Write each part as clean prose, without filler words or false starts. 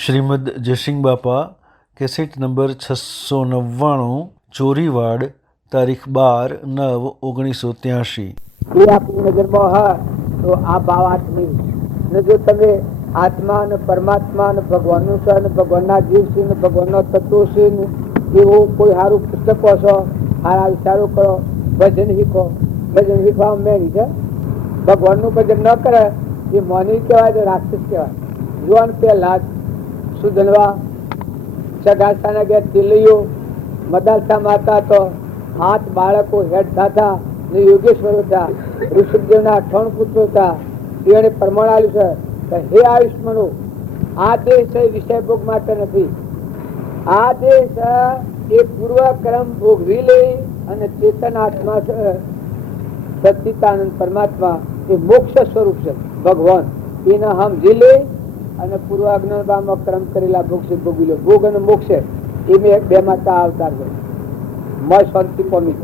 શ્રીમદ જયસિંહ બાપા cassette number 699 Chorivad તારીખ 12/9/1983। એ આપણી નજરમાં હોય તો આ ભાવ આત્મી ને જો તમે આત્મા ને પરમાત્મા ને ભગવાનનું છે ને ભગવાનના જીવ છે ને ભગવાનનો તત્વો છે ને એવો કોઈ સારું પુસ્તક વાંચો, સારા વિચારો કરો, ભજન શીખો. ભજન શીખવામાં મેળી છે. ભગવાનનું ભજન ન કરે એ મોની કહેવાય તો રાક્ષસ કહેવાય. જુવાન પહેલા સુધનવા સગાસાના ઘેર તિલૈયો મદાલસા માતા તો 7 બાળકો હેડ થતા ને યોગેશ્વર હતા. ઋષભદેવના 58 પુત્રો હતા. એને પ્રમાણ આવ્યું છે કે હે આયુષ્મનો, આ દેશ વિષય ભોગ માટે નથી. આ દેશ એ પૂર્વ કર્મ ભોગવી લે અને ચેતન આત્મા છે સચ્ચિદાનંદ પરમાત્મા એ મોક્ષ સ્વરૂપ છે ભગવાન. એને સમજી લે અને પૂર્વ અજ્ઞાનમાં કર્મ કરેલા ભોગ ભોગવી લે. ભોગ અને મોક્ષ એ મેં 2 માતા અવતાર છે. મય શાંતિ પામી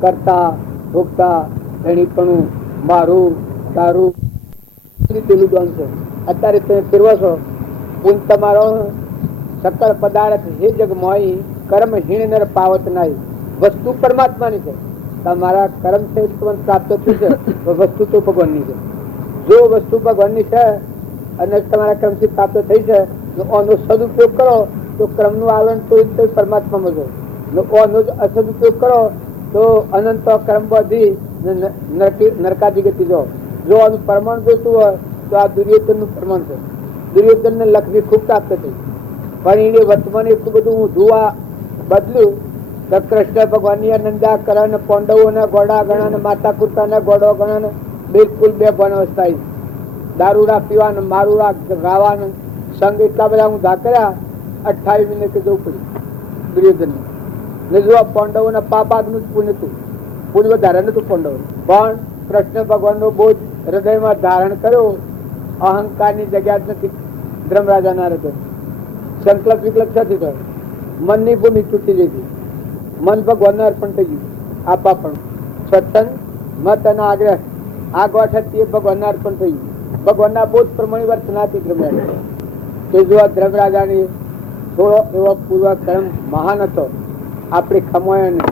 કરતા ભોગતા ધણીપણું મારું તારું પેલું દોન છે. અત્યારે તમે ફેરવો છો પૂન તમારો સકળ પદાર્થ હે જગ મોઈ કર્મ હીણ નર પાવત નહીં. વસ્તુ પરમાત્માની છે. તમારા કર્મ છે તમને પ્રાપ્ત થયું છે તો વસ્તુ તો ભગવાનની છે. જો વસ્તુ ભગવાનની છે અને તમારા ક્રમથી પ્રાપ્ત થઈ છે આનો સદુપયોગ કરો તો ક્રમનું આવરણ તો પરમાત્મામાં જો. આનો અસદુપયોગ કરો તો અનંત કર્મ બધી નરકાદી ગતિ જો. જો આનું પ્રમાણ જોતું હોય તો આ દુર્યોધન નું પ્રમાણ છે. દુર્યોધન ને લક્ષ્મી ખૂબ પ્રાપ્ત થઈ પણ એને વર્તમાન એટલું બધું હું ધુવા બદલ્યું તો કૃષ્ણ ભગવાન ની નંદા કરણ પાંડવો ના ગોડા ગણા માતા કુર્તા ના ગોડો ગણા બિલકુલ 2 અવસ્થા. દારૂડા પીવાના મારુડા ગાવાના સંગ એટલા બધા હું કર્યા 28 મિનિટે જવું પડ્યું દુર્યોધન ને. જો પાંડવો ના પાપ આગનું જ પુણ્ય હતું. પુણ્ય વધારે નતું પાંડવો પણ કૃષ્ણ ભગવાન નો બોધ હૃદયમાં ધારણ કર્યો. અહંકાર ની જગ્યા જ નથી ધર્મરાજા ના હૃદય. સંકલ્પ વિકલ્પ નથી થયો. મનની ભૂમિ તૂટી જઈ. મન ભગવાન અર્પણ થઈ ગયું. આપા પણ સત્સંગ મત અને આગ્રહ આ ગોઠ હતી એ ભગવાન અર્પણ થઈ ગયું. ભગવાનના બોધ પ્રમાણે વર્તનાથી ધર્મરાજા તે જો આ ધર્મરાજાની થોડો એવો પૂર્વ કર્મ મહાન હતો. આપણે ખમોય ને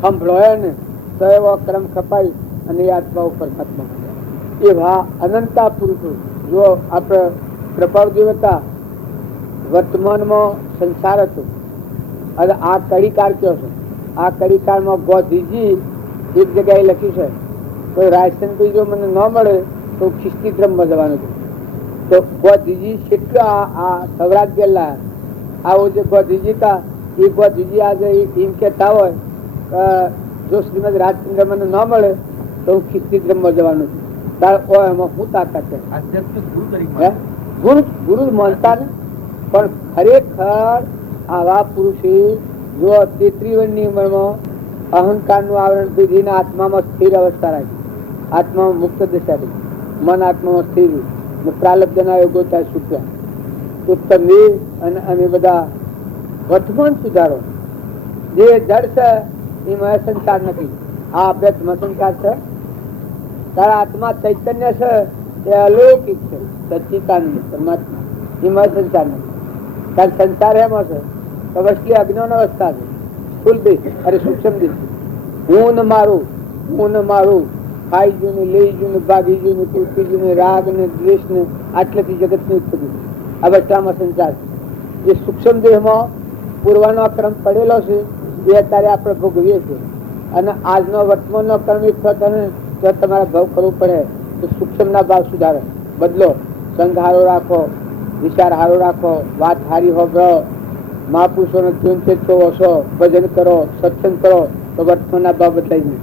સંભળોય ને તો એવો કર્મ ખપાય અને એ આત્મા ઉપર આત્મા એવા અનંતા પુરુષો. જો આપણે કૃપાળદેવ હતા વર્તમાનમાં સંસાર હતો અને આ કડીકાર કયો છે. આ કડીકારમાં ગોધીજી એક જગ્યાએ લખ્યું છે કોઈ રાયસનભાઈ જો મને ન મળે તો ખિસ્તી ધર્મમાં જવાનું છે. તો ગોધીજી કેટલા આ સૌરાષ્ટ્ર ગયેલા આવો જે ગોધીજી હતા એ ગોધીજી આજે એમ કહેતા હોય જો શ્રીમદ રાજચંદ્ર મને ન મળે તો હું ખિસ્તી ધર્મમાં જવાનું છું. એમાં શું તાકાત છે? ગુરુ માનતા ને પણ ખરેખર આવા પુરુષે જો 33 વર્ષની ઉંમરમાં અહંકાર નું આવરણ પીધીને આત્મામાં સ્થિર અવસ્થા રાખી, આત્મામાં મુક્ત દશા રહી, મન આત્મામાં સ્થિર પ્રાલબ્ધના યોગો ત્યાં છૂટ્યા. તો તમે અને અમે બધા વર્તમાન સુધારો. જે જડ છે એમાં સંસાર નથી. આ અભ્યાસમાં સંસાર છે. તારા આત્મા ચૈતન્ય છે એ અલૌકિક છે સચ્ચિદાનંદ પરમાત્મા. એમાં સંસાર નથી. તાર સંસાર એમાં છે તો વસલી અજ્ઞાન અવસ્થા છે. સ્થૂલ દેશ અરે સૂક્ષ્મ દેશ. હું ને મારું, હું ને મારું, ખાઈ જુ ને લઈ જુ ને ભાગી જુ ને તૂટી જુ ને રાગ ને દ્વેષ ને આટલેથી જગત ની ઉત્પત્તિ અવસ્થામાં સંસાર છે. જે સૂક્ષ્મ દેહમાં પૂર્વનો ક્રમ પડેલો છે એ અત્યારે આપણે ભોગવીએ છીએ અને આજનો વર્તમાનનો ક્રમ એક થતો તો તમારે ભાવ કરવું પડે તો સૂક્ષ્મ ના ભાવ સુધારો બદલો. સંઘ હારો રાખો, વિચાર હારો રાખો, વાત હારી હોભળો, મહાપુરુષો નો ચો ઓછો, ભજન કરો, સત્સંગ કરો તો વર્તમાનના ભાવ બદલાઈ જાય.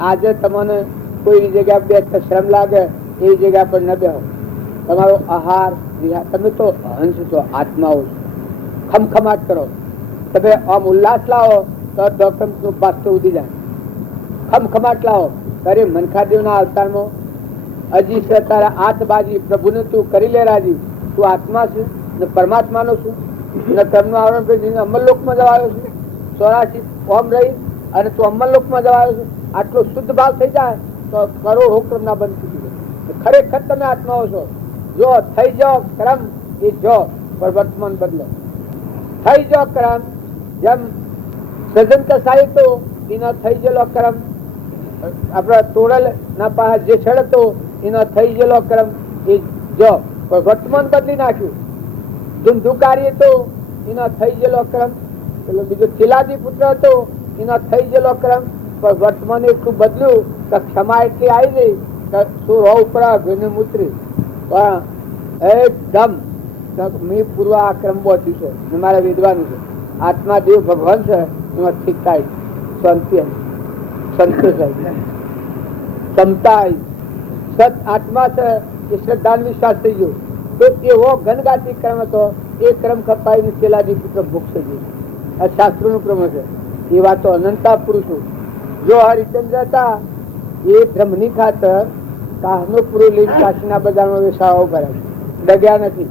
આજે તમને કોઈ જગ્યા બે શ્રમ લાગે એ જગ્યા પર ન બેહો. તમારો આહાર વિહાર, તમે તો હંસ છો, આત્માઓ છો. ખમખમાટ કરો. તમે આમ ઉલ્લાસ લાવો તો ડોક્ટર નું પાસ્તો ઉડી જાય. ખમખમાટ લાવો. અરે મનખાદેવ ના અવતારમાં હજી છે તારા 8 બાજી પ્રભુને તું કરી લે રાજી. તું આત્મા છે ને પરમાત્મા નો છું ને કર્મનું આવરણ કરી અમરલોકમાં જવાયો છું. 84 ઓમ રહી અને તું અમરલોકમાં જવાયો છું. આટલો શુદ્ધ ભાવ થઈ જાય તો કરોડો ક્રમ ના બંધ થઈ જાય. ખરેખર તમે આત્માઓ છો. જો થઈ જાઓ કર્મ એ જો પણ વર્તમાન બદલે. થઈ જો કર્મ, જેમ સજન કસાય તો એનો થઈ ગયેલો કર્મ, આપડા તોડલ ના પાસે જે છેડતો એનો થઈ ગયેલો કર્મ એ જો પણ વર્તમાન બદલી નાખ્યું. ધુંધુકારી તો એનો થઈ ગયેલો કર્મ, પેલો બીજો ચિલાજી પુત્ર હતો એનો થઈ ગયેલો કર્મ, પણ વર્તમાન એટલું બદલ્યું કે ક્ષમા એટલી આવી ગઈ કે શું રહો ઉપરા ભીને ઉતરી. પણ એકદમ મેં પૂર્વ આ ક્રમ પહોંચ્યું છે ને મારે વિદ્વાનું છે. આત્મા દેવ ભગવાન છે એમાં ઠીક થાય, શાંતિ સંતોષ આવી, ક્ષમતા આવી, સત આત્મા છે એ શ્રદ્ધા વિશ્વાસ થઈ ગયો. તો એવો ઘનગાતી ક્રમ હતો, એ ક્રમ ખપાઈને ચેલાજી પુત્ર ભૂખશે ગયું. આ શાસ્ત્રો નું ક્રમ છે. એ વાતો અનંતા પુરુષો. જો હરિચંદ્ર હતા એ ધર્મની ખાતર કાહનો પૂરો લઈને કાશીના બજારમાં વેસાવો કરે, ડગ્યા નથી.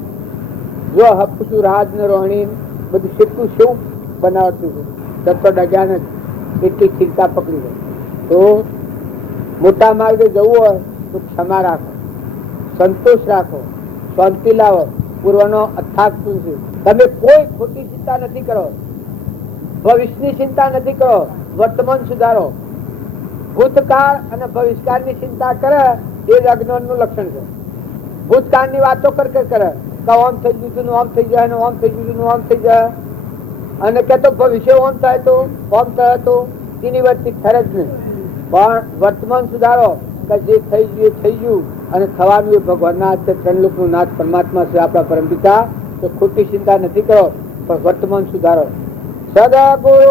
જો હપસુ રાજ ને રોહિણી બધું શીખવું શું બનાવતું છે તો ડગ્યા નથી, એટલી ચિંતા પકડી ગઈ. તો મોટા માર્ગે જવું હોય તો ક્ષમા રાખો, સંતોષ રાખો, શાંતિ લાવો. પૂર્વનો અથાગ શું છે. તમે કોઈ ખોટી ચિંતા નથી કરો, ભવિષ્યની ચિંતા નથી કરો, વર્તમાન સુધારો. ભૂતકાળ અને ભવિષ્યકાળની ચિંતા કરે એ જ અજ્ઞાનનું લક્ષણ છે. ભૂતકાળની વાતો કરે કે આમ થઈ ગયું, આમ થઈ જાય, આમ થઈ ગયું, આમ થઈ જાય, અને કે તો ભવિષ્ય આમ થાય તો આમ થાય તો એની વચ્ચે ખરે જ નહીં. પણ વર્તમાન સુધારો કે જે થઈ ગયું એ થઈ ગયું, અને થવાનું એ ભગવાનના હાથ છે. ત્રણલોકનો નાથ પરમાત્મા છે, આપણા પરમપિતા. તો ખોટી ચિંતા નથી કરો, પણ વર્તમાન સુધારો. સદગુરુ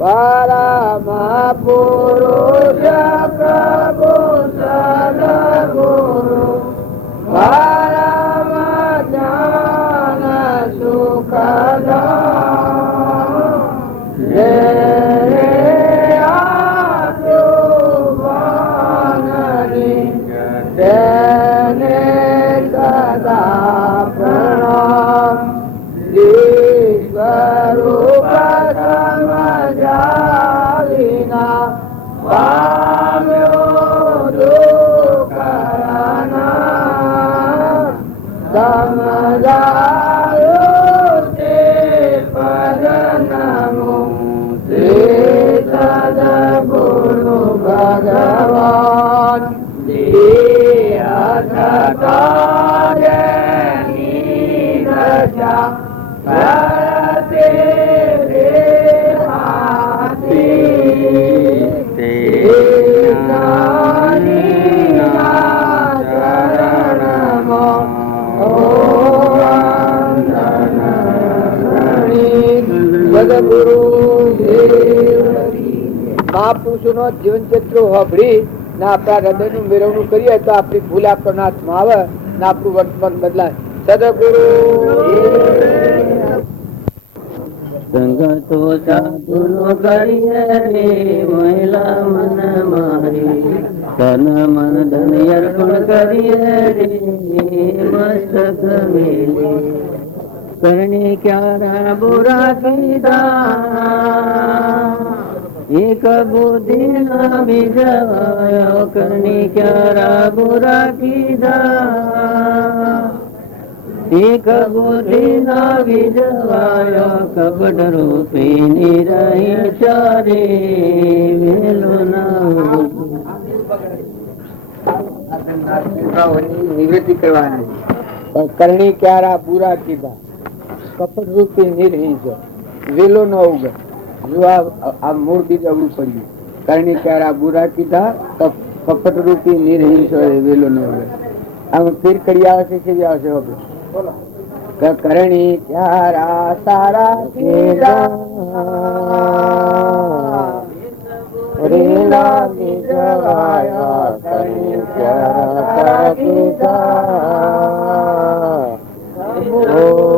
પરમ પુરુષ પ્રભુ સદગુરુ પરમ જ્ઞાન સુખદાયક તેને સદા પ્રણામ. સ્વરૂપ સમજાવીના પામ્યો દુઃખના, સમજાયો તે પદનમો તે સદગુરુ ભગવાન. મહાપુરુષો નો જીવન ચિત્ર હોભળી ને આપણા હૃદય નું મેળવણું કરીએ તો આપણી ભૂલ આપણા હાથમાં આવે ને આપણું વર્તમાન બદલાય. સદગુરુ સંગતો સાધુ નો કરીએ રે મહિલા મન મારી, તન મન ધન અર્પણ કરીએ રે મસ્તક મેલી. કરણી ક્યારા બુરા કીધા એક બુદ્ધિ ના બીજવાયો, કરણી ક્યારા બુરા કીધા એક બુદ્ધિ ના બીજવાયો. કપટ રૂપી નિરહી ચારે વેલો નિવૃત્તિ કરવાની. કરણી ક્યારા બુરા કીધા, કપટ રૂપી નિરહી છે, વેલો ન ઉગે. જો આ મૂળ બીજ અવળું પડ્યું. કરણી ક્યારા બુરા કીધા, કપટ રૂપી નિરહી છે, વેલો ન ઉગે. આમ ફીર કરી આવે છે, કેવી આવશે હવે? કરણી ક્યારા સારા કીધા, રીના બીજવાયા. કરણી ક્યારા સારા કીધા,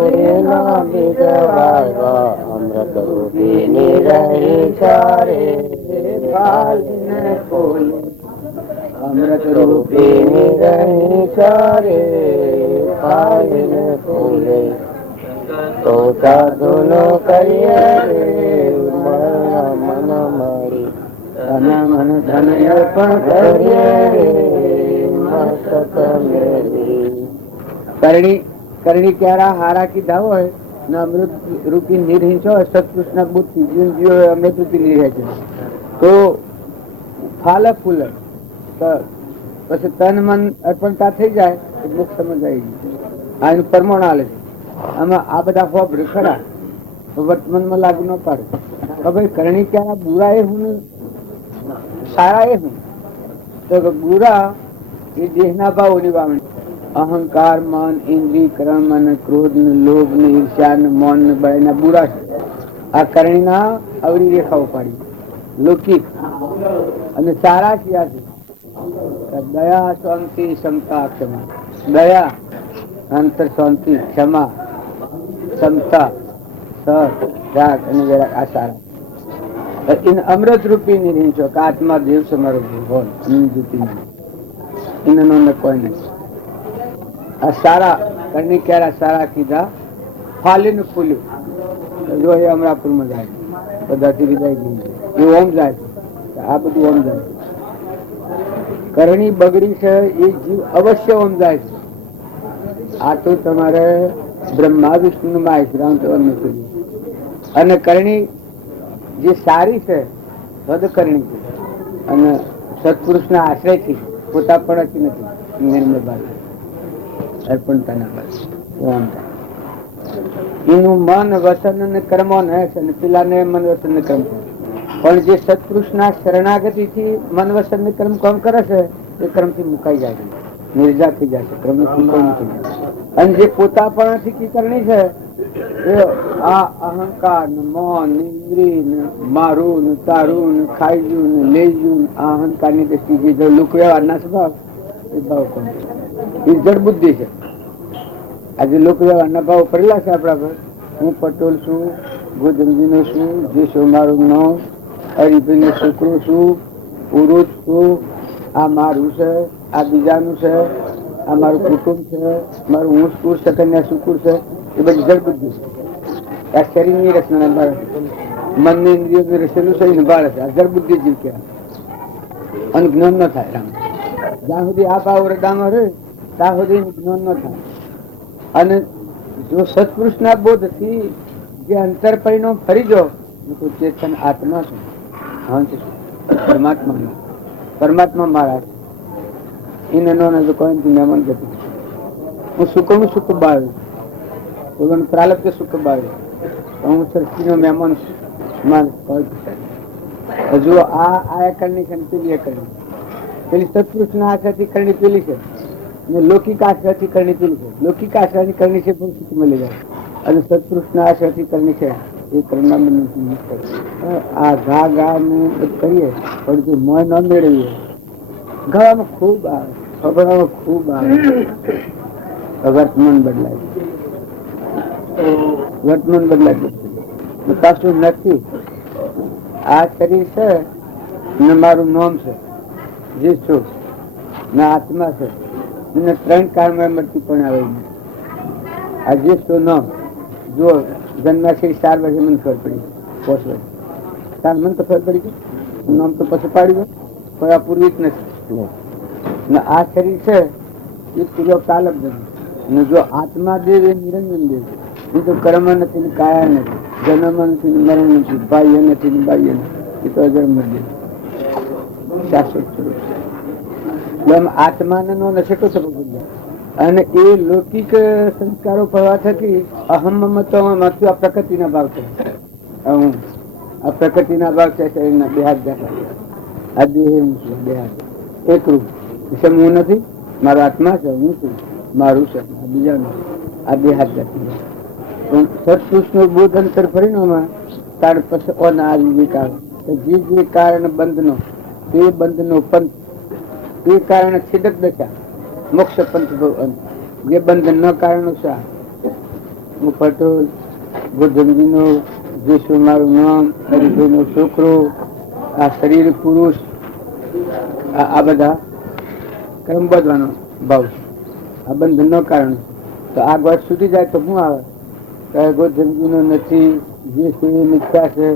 રીના બીજવાયા. અમૃત રૂપી નિરહી ચારે કાલીને ફૂલે, અમૃત રૂપી નિરહી ચારે કાલીને ફૂલે. તો સાધુ નો કરીએ રે મન મારી, તન મન ધન અર્પણ કરીએ રે મસ્તક મેલી. કરણી ક્યારા હારા કીધા હોય ને અમૃત રૂપી નિર્હિંસો સત્કૃષ્ણ બુદ્ધિ જીવ અમૃત રૂપી નિર્હે છે તો ફાલ ફૂલ પછી તન મન અર્પણતા થઈ જાય તો મુખ સમજાય આ એનું પરમાણ આલે છે. આમાં આ બધા હોબ્ર ખરા વર્તમાનમાં લાગુ ન પાડે કે ભાઈ કરણી ક્યારા બુરા એ હું સારા એ હું તો બુરા એ દેહના ભાવોની વાવણી અહંકાર મન ઇન્દ્રિય કર્મ અને ક્રોધ ને લોભ ને ઈર્ષ્યા ને મન ને બળના બુરા છે. આ કરણીના અવળી રેખાઓ પાડી લૌકિક અને સારા ક્યાં છે દયા શાંતિ ક્ષમતા ક્ષમા દયા અંતર શાંતિ ક્ષમા ક્ષમતા રાગ અને વિરાગ આ સારા અમૃત રૂપી નિર્ણય કે આત્મા દેવ સમારો હોય કોઈ નથી આ સારા કરણી ક્યારે સારા કીધા ફાલીને ફૂલ્યું જો એ અમરાપુરમાં જાય બધાથી વિદાય ગયું એ ઓમ જાય આ બધું ઓમ જાય કરણી બગડી છે એ જીવ અવશ્ય ઓમ જાય છે. આ તો તમારે બ્રહ્મા વિષ્ણુ માં રામ નથી અને કરણી જે સારી છે વધ કરણી છે અને સત્પુરુષ ના આશ્રયથી પોતા પડતી નથી નિર્મળ બાદ એનું મન વસન અને કર્મો ને છે અને પેલા ને મન વસન ને કર્મ પણ જે સત્પુરુષ ના શરણાગતિ થી મન વસન ને કર્મ કોમ કરે છે એ કર્મ થી મુકાઈ જાય છે નિર્જા થઈ જાય છે કર્મ અને જે પોતાપણાથી કરણી છે એ આ અહંકાર ને મન ઇન્દ્રિય ને મારું ને તારું ને ખાઈજું ને લેજું આ અહંકાર ની દ્રષ્ટિ જે લોક વ્યવહારના સ્વભાવ એ ભાવ એ જડ બુદ્ધિ છે. આજે લોક વ્યવહારના ભાવ પડેલા છે આપણા પર હું પટોલ છું ગોધમજી નો છું જેસો મારું નામ હરિભાઈ નો છોકરો છું પુરુષ છું આ મારું છે આ બીજાનું છે આ મારું કુટુંબ છે મારું હું સુર છે કન્યા સુકુર છે એ બધી જડ બુદ્ધિ છે. આ શરીરની રચના બાળક મનની ઇન્દ્રિયો રચેલું શરીર બાળક છે આ જડ બુદ્ધિ જીવ કહેવાય અને જ્ઞાન ન થાય રામ જ્યાં સુધી આ ભાવ હૃદયમાં રહે ત્યાં સુધી જ્ઞાન ન થાય. અને જો સત્પુરુષ ના બોધ થી જે અંતર પરિણામ ફરી જો તો ચેતન આત્મા છું હંસ છું પરમાત્મા પરમાત્મા મારા એને નો કોઈ મહેમાન ગતિ હું સુખ સુખ બાળ્યું ભગવાન પ્રાલબ્ધ કે સુખ બાળ્યું હું સૃષ્ટિ નો મહેમાન છું હજુ આ કરણી છે પેલી કરણી પેલી સત્પુરુષ ના આશ્રયથી કરણી પેલી છે અને લૌકિક આશ્રયથી કરણી પેલી છે. લૌકિક આશ્રયની કરણી છે પણ સુખ મળી જાય અને સત્પુરુષ ના આશ્રયથી કરણી છે એ કરણા આ ઘા ઘા ને કરીએ પણ જો મોય ન મેળવીએ ગાવામાં ખૂબ આવે ખબરમાં ખૂબ આવે વર્તમાન બદલાય વર્તમાન બદલાય પાછું નથી. આ શરીર છે ને મારું નામ છે જે છું ને આત્મા છે એને 3 કાળમાં મરતી પણ આવે આ જે છું નામ જો જન્માશય 4 વર્ષે મને ખબર પડી 5 વર્ષ તાર મને તો ખબર પડી ગઈ નામ તો પછી પાડી ગયો પણ આ પૂર્વિક નથી ને આ શરીર છે એ પૂર્વ કાલક નથી અને જો આત્મા દેવ એ નિરંજન દેવ એ તો કર્મ નથી ને કાયા નથી જન્મ નથી ને મરણ નથી બાહ્ય નથી ને બાહ્ય નથી એ તો અજન્મ દેવ શાશ્વત સ્વરૂપ આત્માને નો નશેટો થતો અને એ લૌકિક સંસ્કારો ફરવા થકી અહમ મતો આ પ્રકૃતિના ભાવ છે. હું આ પ્રકૃતિના ભાવ છે શરીરના બે હાથ જાતા આ દેહ હું છું બે હાથ એકરૂપ હું નથી મારો આત્મા છે હું છું મારું છે બીજાનું આ બે હાથ જાતી પણ સત્પુરુષ નો બોધ અંતર પરિણામમાં તાર પછી ઓના આવી વિકાર જે કારણ બંધનો તે બંધનો પંથ એ કારણ છેદક દશા મોક્ષ પંથ જે બંધ ન કારણો શા હું પટોલ ગોધમજી નો જેસુ મારું નામ હરિભાઈ નો છોકરો આ શરીર પુરુષ આ બધા કર્મ બધવાનો ભાવ આ બંધ ન કારણ તો આ ગોઠ સુધી જાય તો શું આવે ગોધમજી નો નથી જે મિથ્યા છે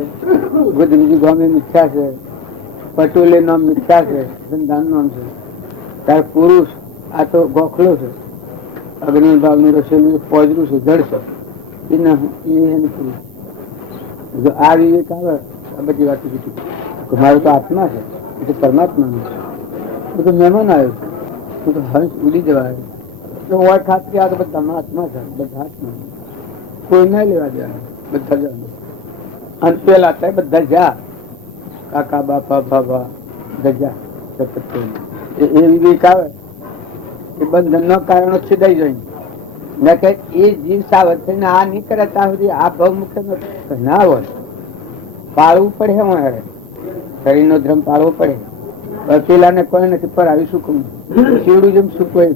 ગોધમજી ગામે મિથ્યા છે પટોલે નામ મિથ્યા છે ધંધાનું નામ છે તાર પુરુષ આ તો ગોખલો છે અગ્નિ ભાવનું રસોઈ પોજરું છે, જળ છે, એ ના આ વિવેક આવે આ બધી વાત મારો તો આત્મા છે, એ તો પરમાત્મા નું છે, તો મહેમાન આવ્યો છે, તો હંસ ઉડી જવા આવ્યો તો હોય ખાતરી આ તો બધા આત્મા છે, બધા આત્મા કોઈ ના લેવા જાય, બધા જવાનું અને પેલા થાય બધા જા કાકા બાપા બાબા ગજા એ વિવેક આવે એ બંધન નો કારણો છેદાઈ જાય એ જીવ સાવધ થઈને આ નહીં કરે ત્યાં સુધી આ ભાવ મુખ્ય ના હોય, પાળવું પડે. શરીર નો ધર્મ પાળવો પડે. પેલા ને કોઈ નથી પર આવી શું શેડું જેમ શું કોઈ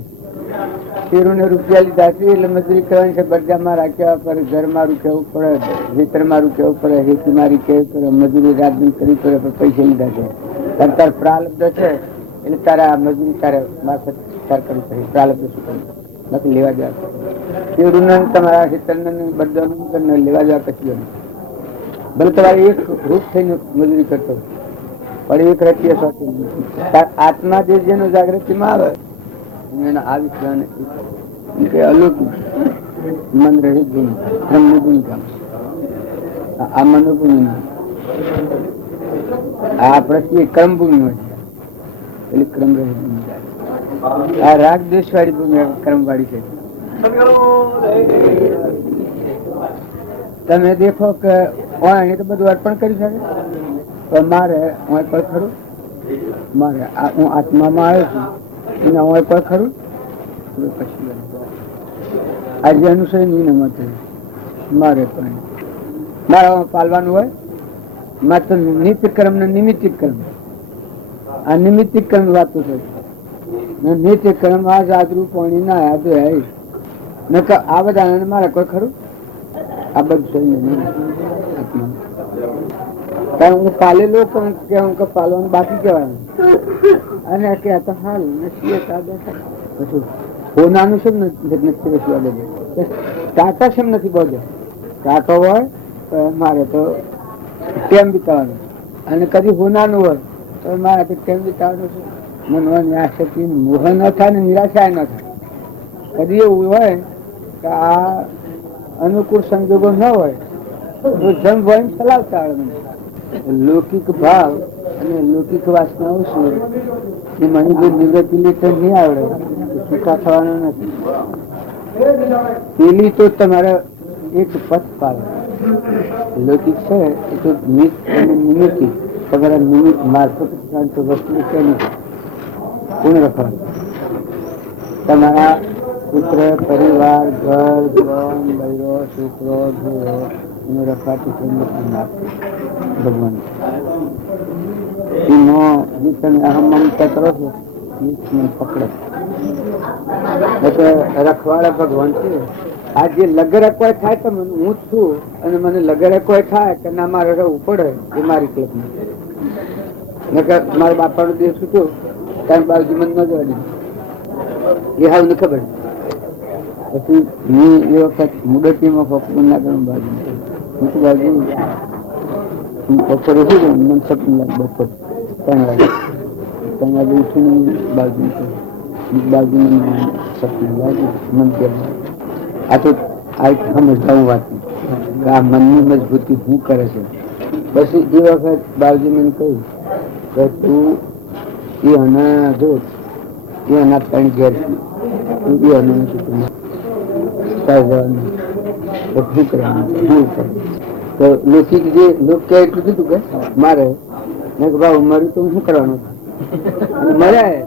શેરું ને રૂપિયા લીધા છે એટલે મજૂરી કરવાની છે, બજારમાં રાખ્યા પર ઘર મારું કેવું પડે, ખેતર મારું કેવું પડે, ખેતી મારી કેવી પડે, મજૂરી રાત દિન કરવી પડે, પણ પૈસા લીધા છે. તાર પ્રાલબ્ધ છે એટલે તારા મજૂરી તારે મારફત તાર કરવી પડે. પ્રાલબ્ધ શું કરવું બાકી લેવા જવા શેડું ને તમારા ખેતર ને બધા લેવા જવા કશું ભલે તમારે એક રૂપ થઈને મજૂરી કરતો પણ એક રચીએ આત્મા જે જેનો જાગૃતિમાં આવે એના આ વિશ્વાસ અલૌકિક મન રહે ગુણ બ્રહ્મ ગુણ કામ આ મનોગુણ આ પ્રત્યે કર્મ ભૂમિ હોય એટલે ક્રમ રહે આ રાગ દ્વેષ વાળી ભૂમિ કર્મ વાળી છે. તમે દેખો કે એને તો બધું અર્પણ કરી શકે પણ મારે હું પર ખરું, મારે હું આત્મામાં આવ્યો છું એને હું પર ખરું પછી આજે અનુસય નહીં મત મારે પણ મારા પાલવાનું હોય માત્ર નિત્ય કર્મ ને નિમિત્તિક કર્મ આ નિમિત્તિક કર્મ વાતો છે. નિત્ય કર્મ આ જાગરૂક પાણી ના યાદ આ બધા મારે કોઈ ખરું આ બધું કારણ હું પાલેલો પણ કે પાલવાનું બાકી કહેવાનું અને કે તો હાલ હોનાનું શેમ નથી ટાટા શેમ નથી બોલ્યો ટાટો હોય તો મારે તો ટેમ બીતાવાનું અને કદી હોનાનું હોય તો મારે તો ટેમ બીતાવાનું છે. મનવાની આશક્તિ મોહ ન થાય ને નિરાશા ન થાય. કદી એવું હોય કે આ અનુકૂળ સંજોગો ન હોય તો જમ વહીને ચલાવતા આવે. લૌકિક ભાવ અને લૌકિક વાસનાઓ શું એ મને જો નિવૃત્તિ લેતા નહીં આવડે તો સુખા થવાના નથી. પેલી તો તમારે એક પથ પાડે લૌકિક છે એ તો નિમિત્તિ તમારા નિમિત્ત મારફત વસ્તુ કેની કોણ રખવાનું તમારા પુત્ર પરિવાર ઘર ગણ બૈરો છોકરો ઘોડો એનું રખવાતું ભગવાન એનો જે તમે અહમ મમતા કરો છો એ પકડે એટલે રખવાડા ભગવાન છે. આ જે લગરકવાય થાય તો હું જ છું અને મને લગરકવાય થાય કે ના મારે રહેવું પડે એ મારી કલ્પના. મારા બાપા નો દેશ છૂટ્યો ત્યારે બાજુ મને ન જવા દે એ હાલ ને ખબર. પછી મેં એ વખત મુદતીમાં ફોકસ ના કરું બાજુ બાજુ બપોરે શું મને સપન લાગે બપોર 3 વાગે ઉઠીને બાજુ બાજુ સપન લાગે મન કે આ તો આ સમજાવું વાત કે આ મનની મજબૂતી શું કરે છે. પછી એ વખત બાજુ મને કહ્યું કે તું એ હના જો એ હના 3 ઘેર છે તું એ હના નથી શું કરવાનું તો લૌકિક જે લોક કે એટલું કીધું કે મારે મેં કે ભાવ મારું તો શું કરવાનું મરાય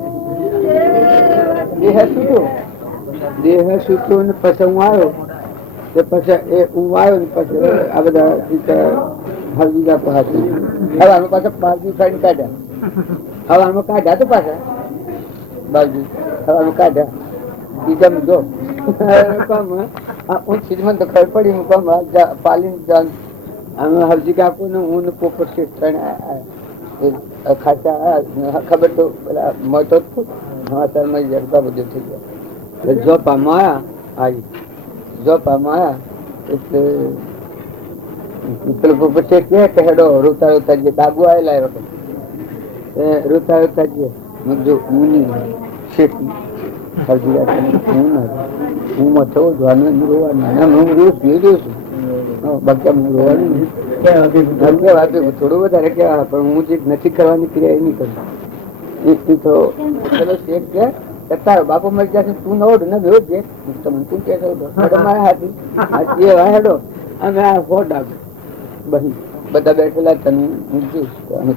દેહ છૂટ્યો ને પછી હું આવ્યો તો પછી એ હું આવ્યો ને પછી આ બધા હરજીગા પહાડી હવામાં પાછા બાજુ ખાઈને કાઢ્યા હવામાં કાઢ્યા તો પાછા બાજુ હવામાં કાઢ્યા બીજા જો મને તો ખબર પડી પાલી હરજી કાકુ ને હું ને પોપટ ખાતા ખબર તો પેલા મળતો સમાચારમાં જડતા બધું થઈ ગયા. જો પામા આવી જો પામા એટલે પેલો પોપટ કે હેડો રોતા રોતા જે બાબુ આવેલા એ વખત રોતા રોતા જે જો હું નહીં શેઠ હરજી કાકુ હું હું મથો જોવાનું રોવાનું હું રોજ જોઈ રહ્યો છું બાકી હું રોવાનું થોડું વધારે કહેવાય પણ હું જે નથી કરવાની ક્રિયા એ નહીં કરું તો ચલો શેઠ કે તારો બાપુ મરી જશે તું નવો ને ગયો છે તમને તું કે મારા હાથી હેડો અને આ ફોટ આપ બહી બધા બેઠેલા તને અને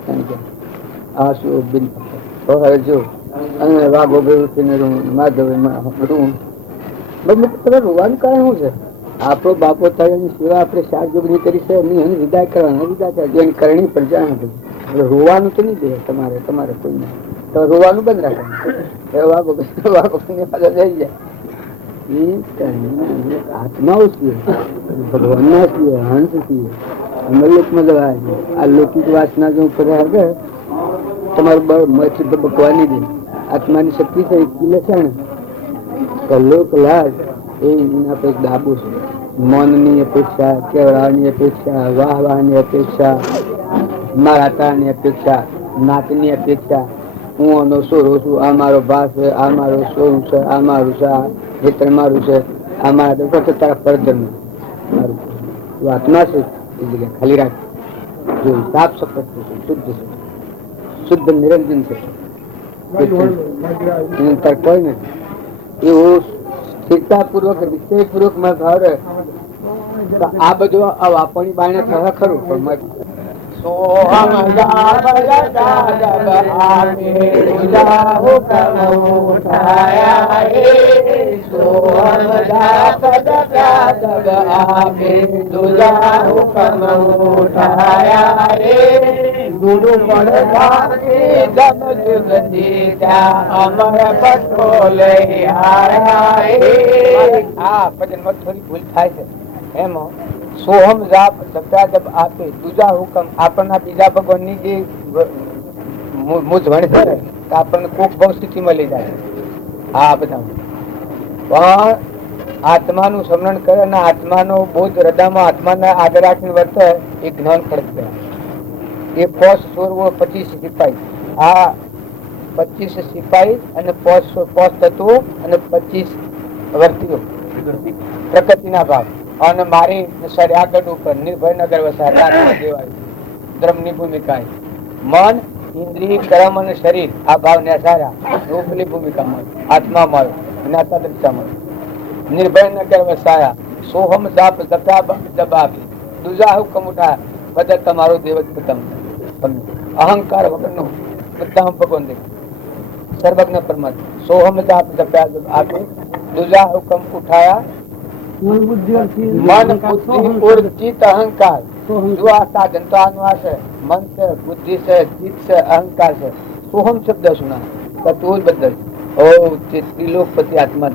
આ શું બિન હવે જો અને વાઘો ઉઠીને માધવ રૂમ તમે રોવાનું કારણ શું છે આપણો બાપો થાય એની સેવા આપણે શાક જોગણી કરી છે એની વિદાય કરવાના વિદાય કરે એની કરણી પણ જાણ રોવાનું તો નહીં દે તમારે કોઈને તો રોવાનું બંધ રાખવાનું લઈ જાય આત્માઓ છીએ ભગવાનના છીએ હંસ છીએ અમરલોકમાં જવાય આ લૌકિક વાસના જો ઉપર આગળ તમારું મથી બકવાની દે આત્માની શક્તિ છે છે ને કલોક લાજ એ એના પર દાબો છે મનની અપેક્ષા કેવડાની અપેક્ષા વાહવાની અપેક્ષા મારાતાની અપેક્ષા નાતની અપેક્ષા હું આનો સોરો છું આ મારો ભાસ છે આ મારો સોરું છે આ મારું છે આ હેતર મારું છે આ મારા તારા પરધર્મ મારું આત્મા છે એ જગ્યા ખાલી રાખ જો સાફ સફળ છે શુદ્ધ છે શુદ્ધ નિરંજન છે કોઈ નથી એવું સ્થિરતાપૂર્વક નિશ્ચયપૂર્વક માં ભાવ આ બધું વાપરની બાયણે થવા ખરું પણ સોહમ જાપ જબ આપે તુજા હુકમ ઉઠાયા હે સોહમ જાપ જબ આપે તુજા હુકમ ઉઠાયા હે ગુરુ પણ જાકે જમ જુગતી ત્યાં અમર પટો લઈ આયા હે આ ભજન માં થોડી ભૂલ થાય છે એમાં સોહમ જાપ જપ્યા જબ આપે દૂજા હુકમ આપણના બીજા ભગવાનની જે મૂંઝવણ છે તો આપણને કોક બહુ સ્થિતિમાં લઈ જાય આ બધા પણ આત્માનું સ્મરણ કરે અને આત્માનો બોધ હૃદયમાં આત્માના આગળ રાખીને વર્તે એ જ્ઞાન ખડક એ પોસ 16 25 સિપાઈ આ 25 સિપાઈ અને પોસ તત્વો અને 25 વર્તીઓ પ્રકૃતિના ભાવ અને મારી આગળ ઉપર નિર્ભયનગર વસાય ધર્મની ભૂમિકા મન ઇન્દ્રિય કર્મ અને શરીર આ ભાવ ને સારા રૂપની ભૂમિકામાં આત્મા મળે જ્ઞાતા દ્રષ્ટા મળે નિર્ભયનગર વસાયા સોહમ જાપ જબાબી દુજા હુકમ ઉઠા બધા તમારો દેવત અહંકાર વગરનો બધા ભગવાન દેખ સર્વજ્ઞ પરમાત્મા સોહમ જાપ જપ્યા આપે દુજા હુકમ ઉઠાયા મન બુદ્ધિ और चित्त अहंकार जो साधन तो आनुआ है मन से बुद्धि से चित्त से अहंकार से सोहम शब्द सुना तो बदल ओ त्रिलोकपति आत्मा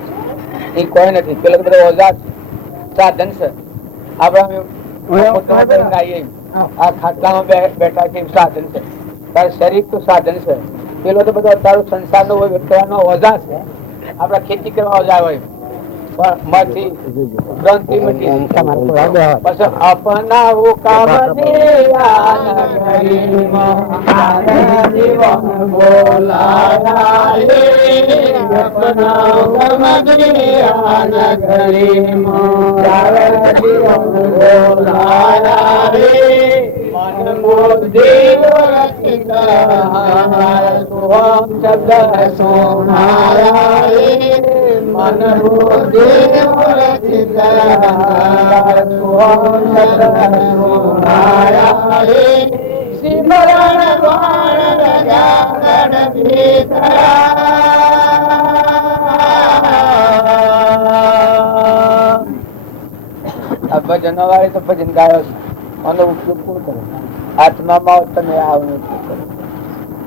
ये कोई नहीं पेला બધા ઓજાર સાધન છે આપણે આ ખાટલામાં બેઠા છે સાધન છે તારું શરીર તો સાધન છે પેલો તો બધો તારો સંસારનો વ્યક્તિનો ઓજાર છે આપણા ખેતી કરવા ઓજાર હોય માંથી ગ્રંથિ મટી પછી अपना वो काम मन सिमरण बाण लगारण भजन वाले तो भजन गायो उपयोग कोण करे आत्मा में तमे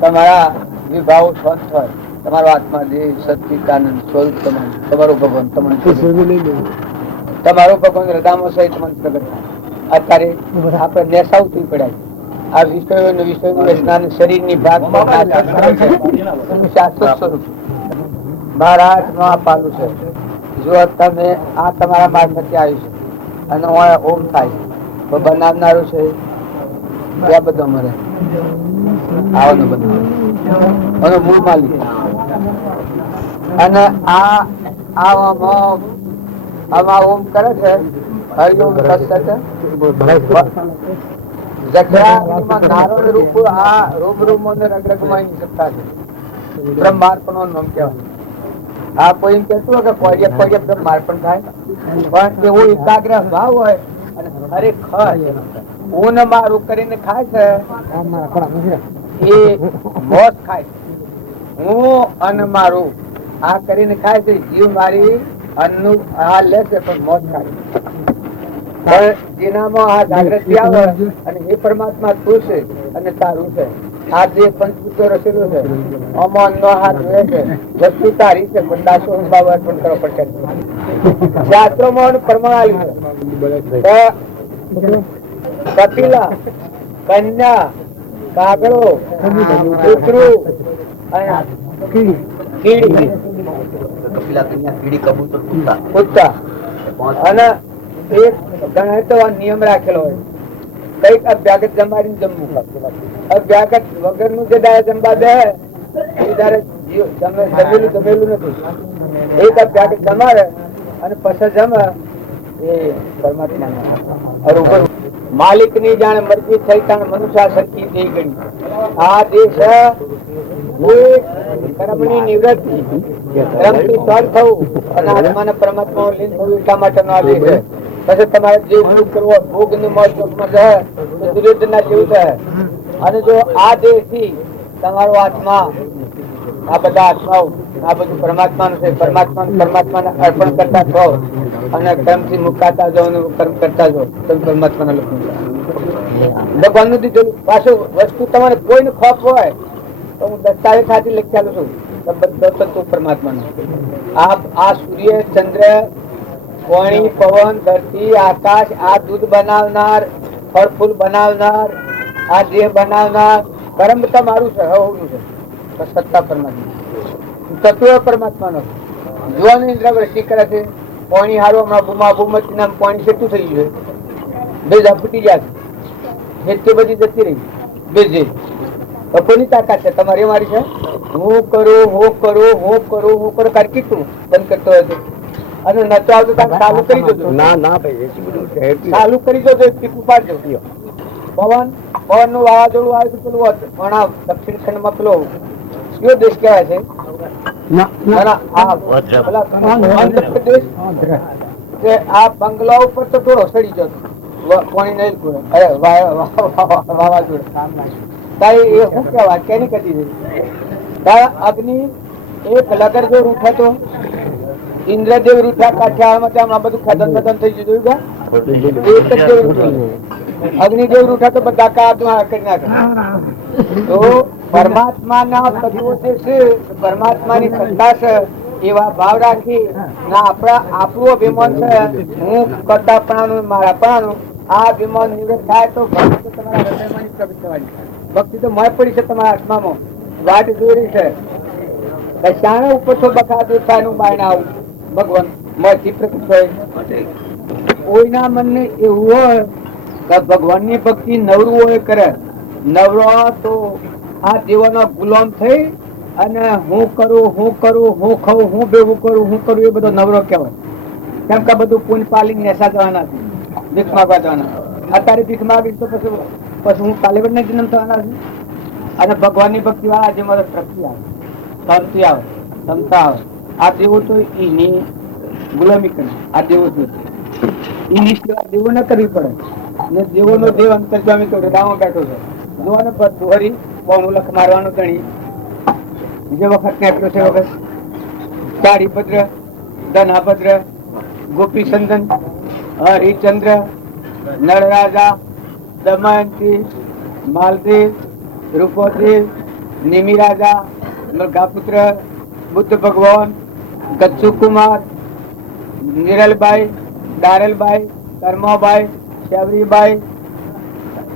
तमारा विभाव शांत होय તમારો આત્મા જે સચ્ચિદાનંદ સ્વરૂપ તમારો ભગવાન તમારો ભગવાન હૃદયમાં સહિત તમને પ્રગટ અત્યારે આપણે નેસાવતી પડાય આ વિષયોનું સ્નાન શરીરની ભાગ શાશ્વત સ્વરૂપ મારા હાથમાં પાલું છે જો તમે આ તમારા મારફતે આવ્યું છે અને ઓમ થાય તો બનાવનારું છે ત્યાં બધો મરે આવવાનું બનાવે મૂળ માલિક અને આવામાં આમાં ઓમ કરે છે હરિઓમ તત્સત જગ્યામાં નારોણ રૂપ આ રૂબરૂ ને રગરગમાં એની સત્તા છે. બ્રહ્માર્પણો નામ કહેવાય. આ કોઈ એમ કહેતું હોય કે કોઈએ કોઈએ બ્રહ્માર્પણ થાય, પણ એવું એકાગ્ર ભાવ હોય અને ખરેખર હું ને મારું કરીને ખાય છે એ મોત ખાય છે. હું અને મારું આ કરીને ખાય છે. જીવ મારી અન્નનું આ લે છે પણ મોત ખાય છે. જેનામાં આ જાગૃતિ આવે અને એ પરમાત્મા તું છે અને તારું છે. આ જે પંચભૂતો રચેલું છે આમાં અન્નનો હાથ રહે છે, વસ્તુ તારી છે પણ દાસો બાબા અર્પણ કરવા પડશે. શાસ્ત્રોમાં પ્રમાણ છે કપિલા, કન્યા, કાગડો, કૂતરું અને કીડી, કુત્તા અને એક ગણાય તો નિયમ રાખેલો હોય કઈક અભ્યાગત જમાડીને જમવું. અભ્યાગત વગર નું જે દાડે જમવા દે એ દાડે જમેલું નથી. એક અભ્યાગત જમાડે અને પછી જમે એ પરમાત્મા માલિક ની જાણે મરજી થઈ તાણે મનુષ્ય સરખી થઈ ગઈ. આ દેશ કર્મની નિવૃત્તિ, કર્મથી સ્વર થવું અને આત્માના પરમાત્મા લીન થવું એટલા માટે નો આદેશ છે. પછી તમારે જે ભોગ કરવો ભોગ ની મોજ દુર્યોધન ના જેવું છે. અને જો આ દેહ થી તમારો આત્મા આ બધા આત્માઓ આ બધું પરમાત્માનું છે. પરમાત્માને અર્પણ કરતા છો અને કર્મ થી મુકાતા જાઓ, કર્મ કરતા જાઓ, તમે પરમાત્માના લોકો ભગવાન નું દીધું. પાછું વસ્તુ તમારે કોઈને ખોફ હોય તો હું દસ્તાવેજ ખાતી લખેલું છું બધું પરમાત્માનું. આ સૂર્ય, ચંદ્ર, પાણી, પવન, ધરતી, આકાશ, આ દૂધ બનાવનાર, ફળ ફૂલ બનાવનાર, આ દેહ બનાવનાર કર્મ તમારું છે, હવનું છે. સત્તા પરમાત્મા તત્વ પરમાત્મા નો. જોવાનું ઇન્દ્ર વૃષ્ટિ કરે છે. પાણી હારું હમણાં બુમા બુમતી નામ પાણી કેટલું થઈ ગયું છે. ભેજા ફૂટી ગયા છે. એટલી બધી જતી રહી ભેજે. કોની તાકાત છે? તમારી મારી છે. હું કરું કરી કેટલું બંધ કરતો હોય અને નતો આવતો ચાલુ કરી દો. ચાલુ કરી દો ટીપું પાડજો. પવન નું વાવાઝોડું આવ્યું તો પેલું ઘણા દક્ષિણ ખંડ માં પેલો કયો દેશ કહેવાય છે? આ બંગલા ઉપર તો થોડો સડી જતો પાણી નહીં વાવાઝોડું. એ શું કેવાય કેની કદી અગ્નિ એક લગર જો રૂઠે તો ઇન્દ્રદેવ રૂઠા કાઠિયાવાડ માં બધું ખદન બદન થઈ ગયું. અગ્નિદેવ રૂઠા તો બધા કાળમાં કરી નાખે. તો પરમાત્મા ના તત્વો જે છે, પરમાત્માની સત્તા છે, એવા ભાવ રાખી આપણું અભિમાન છે હું કરતાપણાનું મારાપણાનું આ અભિમાન નિવૃત્ત થાય તો ભક્તિ તો તમારા હૃદયમાં પ્રગટ થવાની. ભક્તિ તો મય પડી છે તમારા આત્મામાં, વાટ દોરી છે. શાણે ઉપર તો બખા દૂર થાય નું બાયણે આવું ભગવાન મયથી પ્રગટ હોય. કોઈના મનને એવું હોય કે ભગવાન ની ભક્તિ નવરું હોય કરે, નવરો તો આ જીવનનો ગુલામ થઈ અને હું કરું હું ખાઉં હું ભેગું કરું એ બધો નવરો કહેવાય. કેમ કે બધું પૂન પાલીને નેસા જવાના છે, ભીખ માગવા જવાના. અત્યારે ભીખ માગીશ તો પછી હું કાલેવડ ને જન્મ થવાના છે. અને ભગવાન ની ભક્તિ વાળા જે મારો શક્તિ આવે, શાંતિ આવે, ક્ષમતા આવે. આ દેવો તો એની ગુલામી કરે. આ દેવો તો એની સેવા દેવો ન કરવી પડે. ને દેવો નો દેવ અંતર્જામી તો હૃદયમાં બેઠો છે. જોવાનું બધું હરી બહુ લખ મારવાનું ગણી જે વખત ને આપ્યો છે વખત ચારીભદ્ર, ધનાભદ્ર, ગોપીચંદન, હરિચંદ્ર, નળરાજા, દમયંતી, માલદેવ, રૂપોદેવ, નિમિરાજા, મૃગાપુત્ર, બુદ્ધ ભગવાન, ગચ્છુ કુમાર, નિરલબાઈ, દારલબાઈ, કર્માબાઈ, શબરીબાઈ,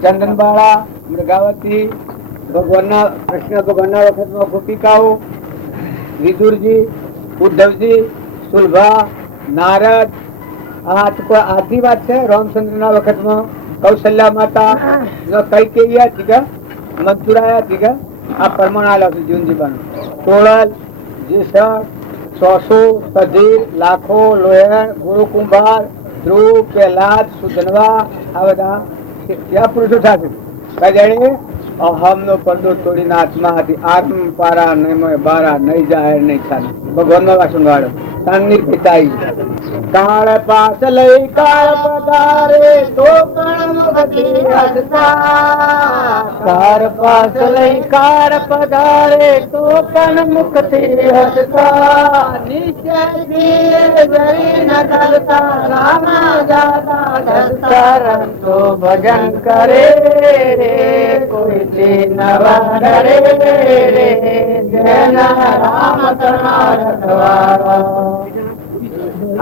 ચંદનબાળા, મૃગાવતી, ભગવાનના કૃષ્ણ ભગવાનના વખતમાં ગોપિકાઓ, વિદુરજી, ઉદ્ધવજી, સુલભા, નારદ. આથી વાત છે રામચંદ્ર ના વખતમાં કૌશલ્યા માતા કઈ કેવી હતી કે મથુરા હતી કે આ પરમાણ આલો છે જીવનજીબાનું. તોળલ, જેસર, 100 સધીર, લાખો, લોહેણ, ગુરુ કુંભાર, ધ્રુવ, પ્રહલાદ, સુધનવા આ બધા ત્યાં પુરુષો સાથે જાણે અહમ નો પડદો તોડીને આત્માથી આત્મ પારા નહીં બારા નહીં જાહેર નહીં થાય ભગવાન નો વાસણ વાળો તાનની પિતાઈ કાળ પાસ લઈ કાળ પધારે તો પણ મુક્તિ હસતા કાળ પાસ લઈ કાળ પધારે તો પણ મુક્તિ હસતા નિશ્ચય જરી ન કરતા રામ જાતા ધરતા રંતો ભજન કરે રે કોઈ નવા ડરે રે જેના રામ તમારા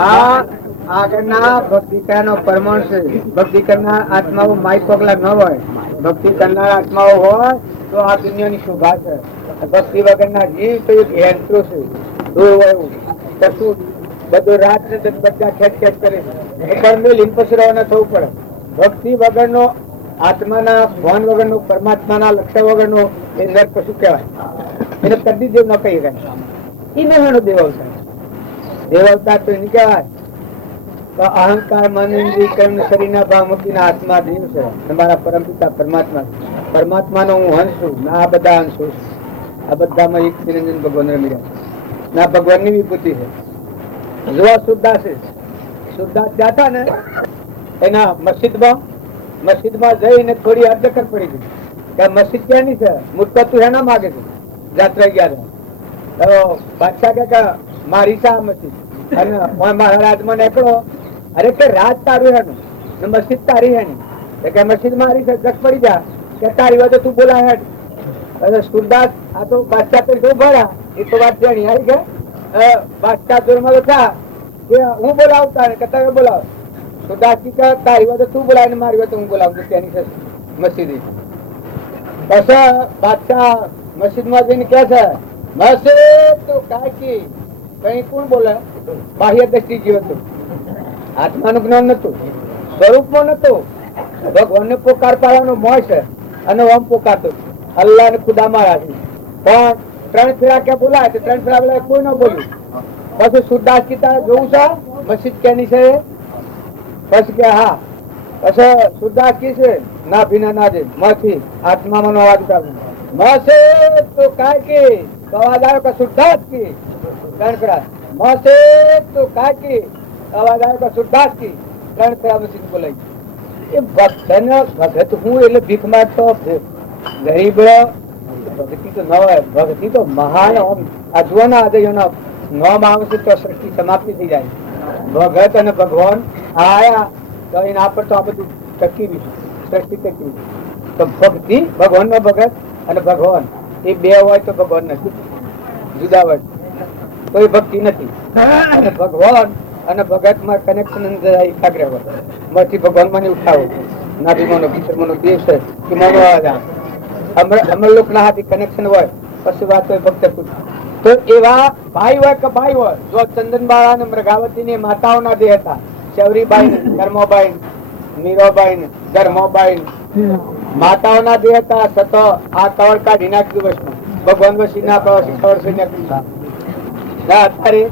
આ આગળના ભક્તિ કરનાર પરમાણુ છે. ભક્તિ કરનાર આત્માઓ માય પગલા ન હોય, ભક્તિ કરનાર આત્માઓ હોય તો આ દુનિયાની શોભા છે. ભક્તિ વગરના જીવ તો એક યંત્રો છે, દૂર હોય એવું કશું બધું રાત ને બધા ખેંચ ખેંચ કરે પછી રવાના થવું પડે. ભક્તિ વગરનો આત્માના ભાન વગરનો પરમાત્માના લક્ષ્ય વગરનો એ નર કશું કહેવાય. એને કદી દેવ ન કહી રહ્યા. એ નહેણો દેવ અવતાર. દેવ અવતાર તો એને કહેવાય. તો અહંકાર મન ઇન્દ્રિય કર્મ શરીરના ભાવ મૂકીને આત્મા દેવ છે. તમારા પરમપિતા પરમાત્મા. પરમાત્માનો હું હંસ છું ના આ બધા અંશો છું. આ બધામાં એક નિરંજન ભગવાન રમ્યા ના ભગવાનની વિભૂતિ છે. જોવા શુદ્ધાસ શુદ્ધાસ જાતા ને એના મસ્જિદમાં જઈને થોડી અડધકર પડી ગઈ કે મસ્જિદ ક્યાંની છે, મૂર્તિ તું એના માગે છે. જાત્રા ગયા બાદશાહ કે મારી છે આ મસ્જિદ અને મારા રાજમાં નીકળો. અરે કે રાજ તારું હેનું ને મસ્જિદ તારી હેની કે મસ્જિદ મારી છે. જગ પડી જા કે તારી વાત તું બોલા હેડ. સુરદાસ આ તો બાદશાહ તો શું ભરા એ તો વાત જાણી આવી કે બાદશાહ જોરમાં તો થા કે હું બોલાવતા કે તમે બોલાવ. સુરદાસજી કે તારી વાત તું બોલાવે ને મારી વાત હું બોલાવું તેની છે મસ્જિદ. પછી બાદશાહ મસ્જિદમાં જઈને કે છે મસ્જિદ તો કાકી કઈ કોણ બોલે? બાહ્ય દ્રષ્ટિ જીવ હતું, આત્માનું જ્ઞાન નતું, સ્વરૂપમાં નતું. ભગવાનને પોકાર પાડવાનો મોહ છે અને ઓમ પોકારતો અલ્લાહ ને ખુદા મારા છે. પણ 3 ફેરા ક્યાં બોલાય? 3 ફેરા બોલાય કોઈ ન બોલ્યું. પછી સુરદાસ કી જોવું છે મસ્જિદ કેની છે? પછી કે હા. પછી સુરદાસ કી છે ના ભીના ના દે માંથી આત્મામાં નો અવાજ કાઢ મસ્જિદ તો કાકી અવાજ આવ્યો કે સુરદાસ કી. 3 ફેરા મસ્જિદ તો કાકી અવાજ આવ્યો કે સુરદાસ કી. 3 ફેરા મસ્જિદ બોલાઈ. એ ભગત હું એટલે ભીખ માંગતો ગરીબ ભક્તિ તો ન હોય. ભક્તિ તો મહાન આ જુવાના આદયોના નામ આવશે તો સૃષ્ટિ સમાપ્તિ થઈ જાય. ભગત અને ભગવાન આયા તો એના પર તો આ બધું ટકી રહ્યું, સૃષ્ટિ ટકી. તો ભક્તિ ભગવાન નો ભગત અને ભગવાન એ બે હોય તો ભગવાન નથી. જુદા હોય તો એ ભક્તિ નથી. અને ભગવાન અને ભગત માં કનેક્શન એકાગ્ર હોય માંથી ભગવાન માં ઉઠાવો નાભીમાનો ભીતરમાનો દેવ છે કે અમર લોક ના હાથી કનેક્શન હોય પછી વાત હોય ભક્ત. તો એવા ભાઈ હોય કે ભાઈ હોય જો ચંદનબાળા અને મૃગાવતી ની માતાઓના દેહ હતા. શૌરીબાઈ ને ધર્મોબાઈ, મીરાબાઈ ને ધર્મોબાઈ માતાઓના દેહ હતા. સતો આ કવળ કાઢી નાખ્યું વર્ષમાં ભગવાન વસી ના પ્રવાસી કવળ થઈ નાખ્યું. અત્યારે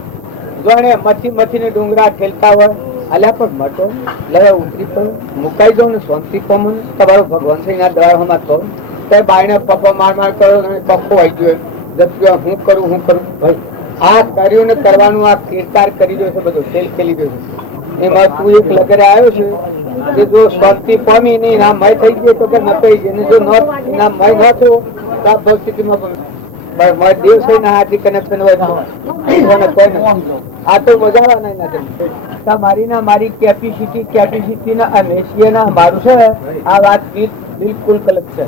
જોને મથી ને ડુંગરા ખેલતા હોય અલ્યા પણ મટો લે ઉતરી પણ મુકાઈ જાઉં ને શાંતિ પમન તમારો ભગવાન છે એના દવામાં તો બાયને પપ્પો માર કરો પપ્પો આવી ગયો હું કરું ભાઈ આ કર્યું ને કરવાનું આ કિરદાર કરી દો છે બધું ખેલ ખેલી દો છે. એમાં તું એક લગરે આવ્યો છે કે જો શાંતિ પામી નહીં ના મય થઈ ગયો તો કે ન થઈ ગયો જો ના મય ન થયો તો આ પરિસ્થિતિમાં દેવ છે ને હાથી કનેક્શન હોય આ તો મજાવાના નથી. મારી ના મારી કેપેસિટી ના અમેશિયા ના મારું છે આ વાત બિલકુલ કલક છે.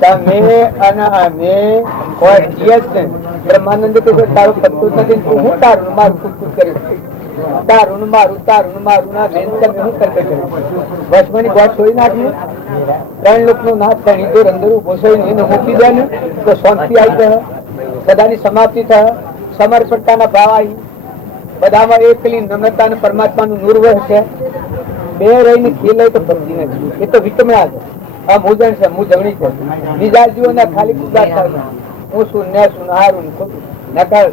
તમે અને અમે કોઈ જીએ જ નહીં. બ્રહ્માનંદ તો તારો પત્તો નથી હું તારું મારું કુટકુટ કરીશ. તારું મારું ના બેન તમે હું કરતે વસમાની ગોળ છોડી નાખ્યું. 3 લોક નો નાથ કરી તો અંદર ઉભો થઈને મૂકી દે ને તો શાંતિ આવી જાય. બધાની સમાપ્તિ થાય. સમર્પણતાના ભાવ આવી બધામાં એકલી નમ્રતા અને પરમાત્માનું નૂર વહે છે. બે રહીને ખેલ હોય તો ભક્તિ નથી. એ તો વિકમ્યા છે. આ મૂજણ છે, મૂજવણી છે. બીજા જીવોના ખાલી પૂજા થાય હું શું ને શું હારું ખોટું નકર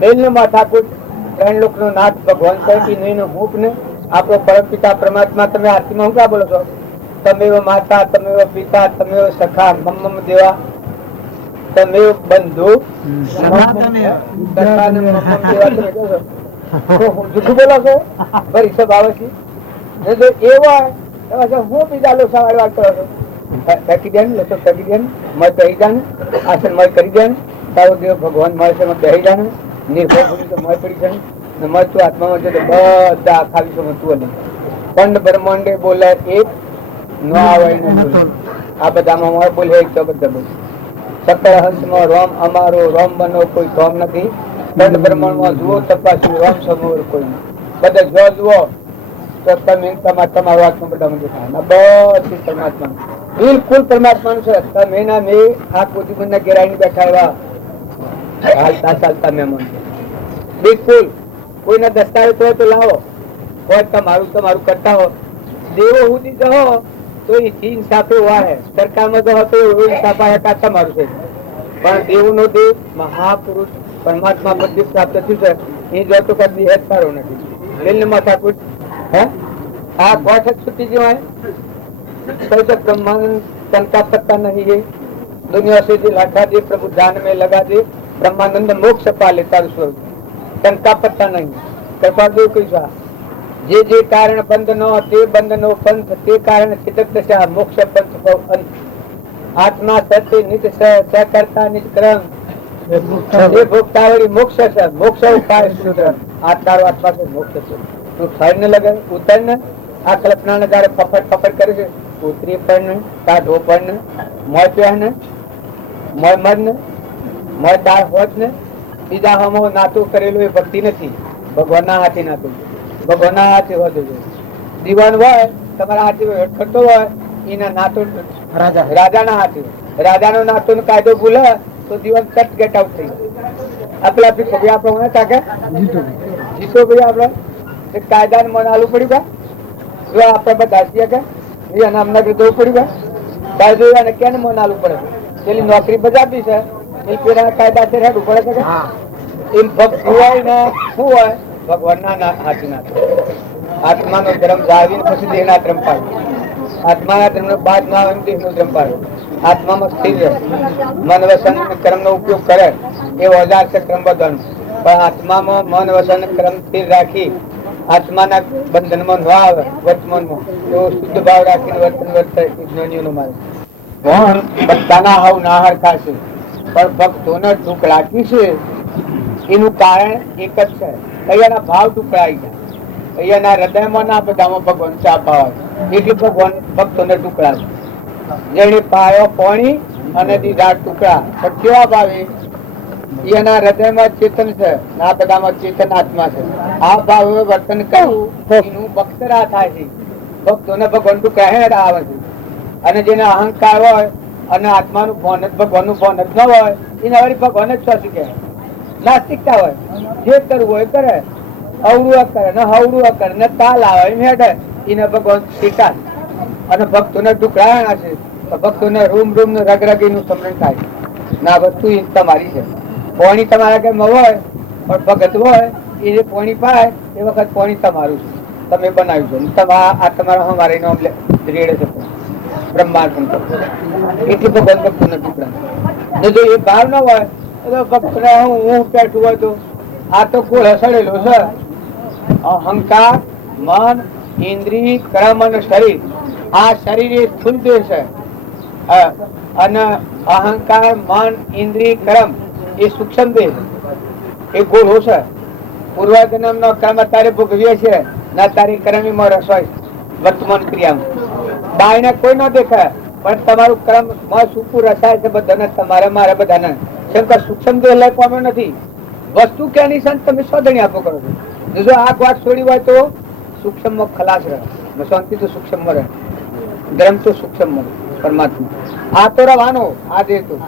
મેલને માથાકૂટ ત્રણ લોકનો નાથ ભગવાન સહિત નહીંનો હૂંફ ને આપણો પરમ પિતા પરમાત્મા. તમે આરતીમાં હું ક્યાં બોલો છો? તમેવ માતા તમેવ પિતા તમેવ સખા મમ્મ દેવા તમેવ બંધુ જૂઠું બોલો છો? ફરી સબ આવે છે એવો હું બીજા લોકો સવારે વાત કરો છો? ફેંકી દે ને લોકો ફેંકી દે ને મય કહી દે ને આસન મય કરી દે ને તારો દેવ ભગવાન મળે છે બેસી જાય ને નિર્ભય ભૂલી તો મય પડી જાય ને મય તું આત્મામાં છે બધા આખા વિશ્વમાં તું નહીં પંડ બ્રહ્માંડે બોલે એક ન આવે આ બધામાં મય બોલે એક તો બધા બોલે સકળ હંસમાં રોમ અમારો રોમ બનો કોઈ રોમ નથી. પંડ બ્રહ્માંડમાં જુઓ તપાસ્યું રોમ સમોર કોઈ બધા જો જુઓ તો તમે તમારો આત્મા બધા બધી પરમાત્મા બિલકુલ પરમાત્મા છે. તમે ના મેં આ કોટીબંધના ઘેરાઈને બેઠા એવા હાલતા ચાલતા મહેમાન બિલકુલ કોઈના દસ્તાવેજ હોય તો લાવો હોય તમારું કરતા હો દેવો સુધી જહો તો એ ઇન્સાફે વાહે સરકારમાં જહો તો એવો ઇન્સાફ આવે તમારું છે. પણ દેવ નો દેવ મહાપુરુષ પરમાત્મા બધી પ્રાપ્ત થયું છે એ જો તો કદી હેત સારો નથી. લીલ માથાકૂટ है आप बहुत छुट्टी जो है तो ब्रह्मांड तन का पत्ता नहीं है दुनिया से दिल हटा दे प्रभु ध्यान में लगा दे ब्रह्मानंद मोक्ष पा लेता स्वरूप तन का पत्ता नहीं कृपा दो कैसा जे जे कारण बंधनो ते बंधनो पंथ ते कारण सिद्धक दशा मोक्ष पंथ को अंत आत्मा सत्य नित सहकर्ता निष्क्रम ये भोक्तावरी मोक्ष है मोक्ष उपाय सूत्र आत्मा आत्मा से मोक्ष है તું ફળ ને લગે ઉતર ને આ કલ્પના ને જયારે ફફડ કરે છે ઉતરી પણ ને કાઢો પણ ને મોય પહે ને મોય મર ને મોય દાળ હોત ને બીજા હમો નાતું કરેલું એ ભક્તિ નથી. ભગવાનના હાથી નાતું ભગવાનના હાથી હોતું છે. દીવાન હોય તમારા હાથી કરતો હોય એના નાતું રાજાના હાથી રાજાનો નાતું નો કાયદો ભૂલે તો દીવાન કટ ગેટ આઉટ થઈ જાય. આપલા ભાઈ આપણે કાકે જીતો ભાઈ આપડે કાયદા મન આલુ પડી ગયા જો આપડે બધા છીએ કે અમના જવું પડી ગયા કાયદો અને કેને મન આલુ પડે પેલી નોકરી બજાવતી છે એ પેલા કાયદા છે હેડું પડે છે એમ ભક્ત હોય ને શું હોય ભગવાનના હાથી ના આત્માનો ધર્મ જાળવીને પછી દેહના ધર્મ પાડે આત્માના ધર્મ બાદ ના આવે દેહનો ધર્મ પાડે આત્મામાં સ્થિર રહે મન વસન કર્મ નો ઉપયોગ કરે એ ઓજાર છે ક્રમ બધાનું પણ આત્મામાં મન વસન ક્રમ સ્થિર રાખી આત્માના બંધનમાં ન આવે વર્તમાનમાં એવો શુદ્ધ ભાવ રાખીને વર્તન વર્તે જ્ઞાનીઓનો માર્ગ. કોણ બધાના હાવ ના હરખા છે પણ ભક્તોને ટુકડાકી છે એનું કારણ એક જ છે અહીંયાના ભાવ ટુકડાઈ જાય અહીંયાના હૃદયમાં ના બધામાં ભગવાન ચા ભાવ એટલે ભગવાન ભક્તોને ટુકડા છે. જેને પાયો પોણી અને દીધા ટુકડા પણ કેવા ભાવે એના હૃદયમાં ચેતન છે આ બધામાં ચેતન આત્મા છે. આ ભાવે વર્તન કરવું એનું બક્ષરા થાય છે. ભક્તોને ભગવાન ટુકડા હેડ આવે છે અને જેને અહંકાર હોય અને આત્માનું ભોન જ ભગવાનનું ભોન જ ન હોય એને વળી ભગવાન જ સ્વાસી કહેવાય. નાસ્તિકતા હોય જે કરવું હોય કરે અવળું કરે ને હવળું કરે ને તાલ આવે એમ હેડે એને ભગવાન સ્વીકાર અને ભક્તોને ટુકડા છે ભક્તોને રૂમ રૂમ નું રગ રગ એનું સમરણ થાય ના વસ્તુ તમારી છે. પોણી તમારા ઘરમાં હોય પણ ભગત હોય એ જે પોણી પાય એ વખત પોણી તમારું છે તમે બનાવ્યું છે આ તમારા અમારે રેડે છે બ્રહ્માંડ એટલી ભગવાન ભક્તો ને ટુકડા ને જો એ ભાવ ન હોય તો ભક્ત હું બેઠું હોય તો આ તો કોઈ હસડેલો છે અહંકાર મન ઇન્દ્રિય કર્મ અને શરીર આ શરીર એ સ્થૂળ દેહ છે અને અહંકાર મન ઇન્દ્રિય કર્મ એ સૂક્ષ્મ દેહ એ ગોળો છે. પૂર્વજન્મ નો કર્મ અત્યારે ભોગવીએ છીએ ના તારી કર્મીમાં રસ હોય વર્તમાન ક્રિયામાં બાયને કોઈ ન દેખાય પણ તમારું કર્મ સૂકું રસાય છે બધાને તમારે મારે બધાને શંકર સૂક્ષ્મ દેહ લઈ પામ્યો નથી. વસ્તુ ક્યાંની છે તમે શોધણી આપો કરો છો. જો આ વાત છોડી હોય તો સૂક્ષ્મ માં ખલાસ રહે શાંતિ તો સૂક્ષ્મ રહે ધર્મ તો સૂક્ષ્મ પરમાત્મા આ તો રહેવાનો આ દેહ તો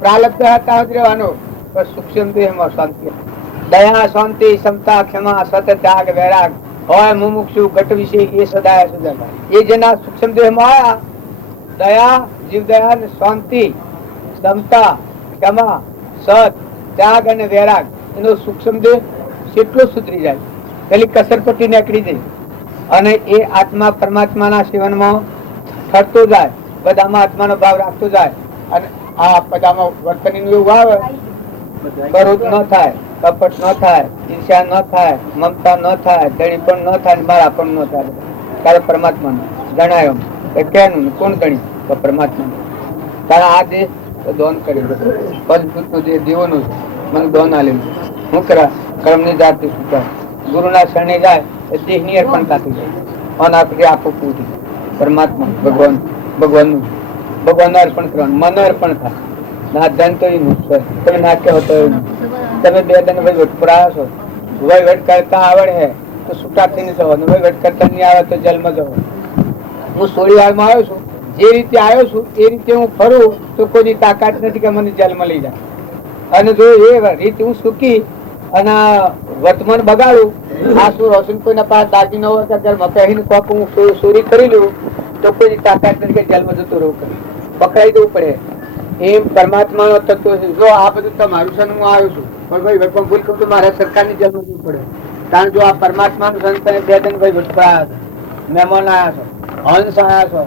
પ્રાલબ્ધ હતા જ રહેવાનો પણ સૂક્ષ્મ દેહમાં શાંતિ દયા શાંતિ ક્ષમતા ક્ષમા સત ત્યાગ વૈરાગ હોય મુમુક્ષુ ઘટ વિશે એ સદાય સુધાર એ જેના સૂક્ષ્મ દેહમાં આવ્યા દયા જીવ દયા શાંતિ ક્ષમતા ક્ષમા સત ત્યાગ અને વૈરાગ એનો સૂક્ષ્મ દેહ કેટલો સુધરી જાય, પેલી કસરપટ્ટી નીકળી જાય અને એ આત્મા પરમાત્માના સેવનમાં ઠરતો જાય, બધામાં આત્માનો ભાવ રાખતો જાય અને આ બધામાં વર્તન એવું આવે, બરોધ ન થાય, કપટ ન થાય, ઈર્ષ્યા ન થાય, મમતા ન થાય, ધણી પણ ન થાય, મારા પણ ન થાય. તારે પરમાત્માનો જણાયો એ કેનું કોણ ગણી તો પરમાત્મા. તારા આ દેહ દોન કર્યું, પંચભૂતનો જે દેવોનો છે મને દોન આલેલું. હું કરા કર્મની જાતિ સુધાર, ગુરુના શરણે જાય એ દેહની અર્પણ થતું જાય અને આપણે આપો પૂરી પરમાત્મા ભગવાન ભગવાનનું ભગવાનને અર્પણ કરવાનું, મન અર્પણ થાય. ના ધન તો એનું છે, તમે ના કહો તો તમે બે દન વહીવટ પુરાયા છો, વહીવટ કરતા આવડે હે તો છૂટા થઈને જવાનું, વહીવટ કરતા નહીં આવે તો જેલમાં જવાનું. હું સોળીવારમાં આવ્યો છું, જે રીતે આવ્યો છું એ રીતે હું ફરું તો કોઈ તાકાત નથી કે મને જેલમાં લઈ જાય. અને જો એ રીતે હું સુખી અને વર્તમાન બગાડું, આ શું રોશન કોઈના પાસે દાગીનો હોય કે ઘરમાં પહેરીને કોક હું ચોરી કરી લઉં તો કોઈ તાકાત નથી કે જેલમાં જતું રહું, પકડાઈ દેવું પડે. એમ પરમાત્માનો તત્વ છે. જો આ બધું તમારું છે હું આવ્યો છું પણ ભાઈ વટમાં ભૂલ કરું તો મારે સરકારની જેલમાં જવું પડે. કારણ જો આ પરમાત્માનું સંત બે દિન ભાઈ વટપડા મહેમાન આવ્યા છો, હંસ આવ્યા છો,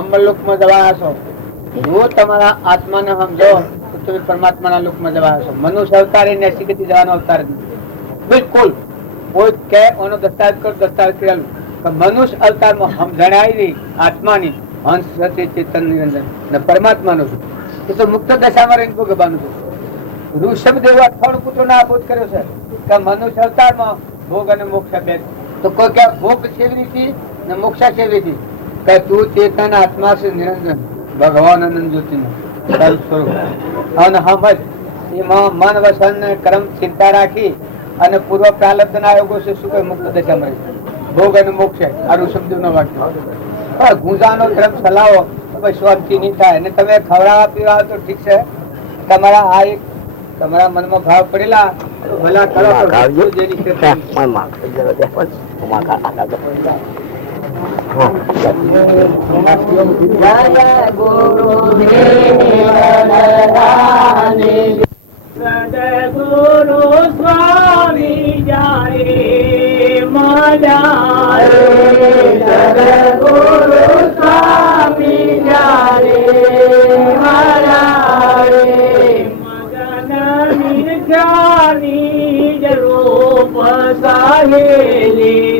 અમરલોકમાં જવાયા છો. જો તમારા આત્માને સમજો તો તમે પરમાત્માના લોકમાં જવાયા છો. મનુષ્ય અવતાર એ નૈતિકથી જવાનો અવતાર નથી બિલકુલ. કોઈ કે એનો દસ્તાવેજ કરો, દસ્તાવેજ કરેલું મનુષ્ય અવતારમાં સમજણ આવી આત્માની, હંસ સત્ય ચેતન નિરંજન ને પરમાત્માનો છું. એ તો મુક્ત દશામાં રહીને ભોગવવાનું છે. ઋષભદેવ અઠવાડ પુત્રો ના બોધ કર્યો છે કે મનુષ્ય અવતારમાં ભોગ અને મોક્ષ બે. તો કોઈ કે ભોગ છેવરી ને મોક્ષા છેવરી કે તું ચેતન આત્મા છે નિરંજન ભગવાન આનંદ જ્યોતિ સ્વરૂપ. અને સમજ એમાં મન વસન ને કર્મ ચિંતા રાખી અને પૂર્વ પ્રાલબ્ધ ના યોગો છે શું કઈ મુક્ત દશામાં રહી ભોગ અને મોક્ષ. આ ઋષભદેવ નો વાક્ય. ગુંજાનો ધર્મ ચલાવો શાંતિ નહીં થાય ને તમે ખવડાવવા પીવા તો ઠીક છે, તમારા આ એક તમારા મનમાં ભાવ પડેલા તો ભલા કરો. સદગુરુ સ્વામી જાય મજા, સદગુરુ સ્વામી જાય મજા, મગન નિર્જાની જરૂપ સાહેલી